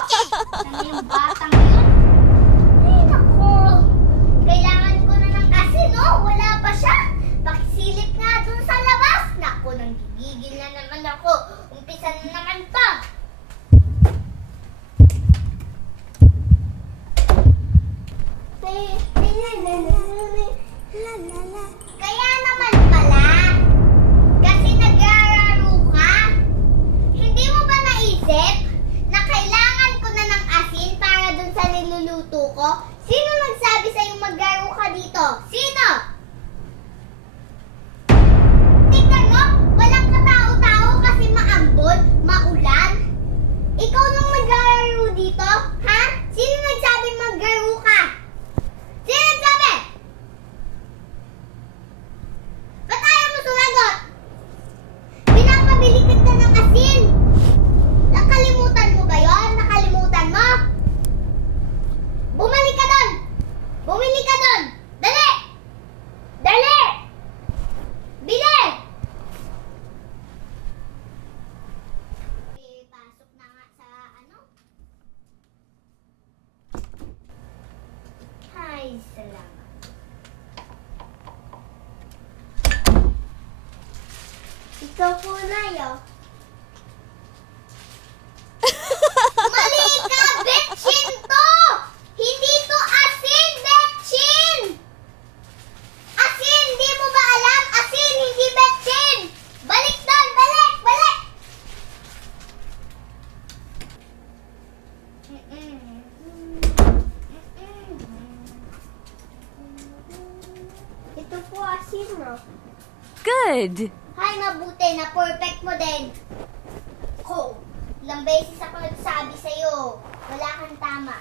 Ano yung batang yun? Ay, naku. Kailangan ko na ng asin, oh. Wala pa siya. Pakisilip nga dun sa labas. Naku, nanggigigil na naman ako. Umpisa na naman pa. Kaya naman pala, kasi nagrararo ka. Hindi mo ba naisip na kailangan ko na ng asin para dun sa niluluto ko? Sino nagsabi sa'yo maglaro ka dito? Sino? Tingnan mo, walang katao-tao kasi maambon, maulan. Ikaw nang maglaro dito, ha? Sino nagsabi maglaro ka? Sino nagsabi? Ba't ayaw mo sumagot? Pinapabili kita ng asin. Nakalimutan mo ba yon? Nakalimutan mo? Bumalik ka doon! Bumili ka doon! Dali! Dali! Bili! Pasok na nga sa ano? Ay, salamat. Ikaw po na yun. Mali ka, Betchin to! Hindi to asin, Betchin! Asin, di mo ba alam? Asin, hindi Betchin! Balik doon, balik, balik! Ito po asin mo. Good. Hay, mabuti na perfect mo din. Ko, ilang beses ako nagsabi sa'yo. Wala kang tama.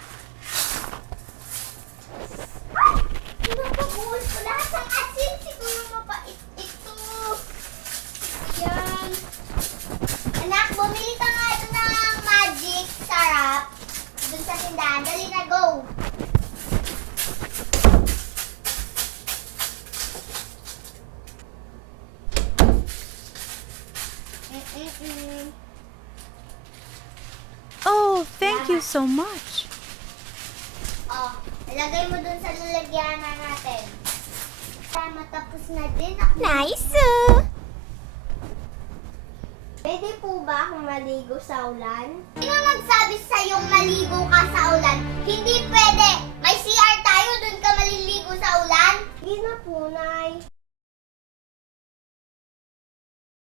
Ay! Pinapabuhos ko lahat ng asin. Siguro mapait ito. Yan. Anak, bumili ka nga ito ng magic sarap. Dun sa tindahan. Dali na, go. Oh, thank you so much. Oh, ilagay mo dun sa lalagyanan natin. Matapos na din ako. Nice. Pwede po ba akong maligo sa ulan? Sino nagsabi sa'yong maligo ka sa ulan? Hindi pwede. May CR tayo, dun ka maliligo sa ulan.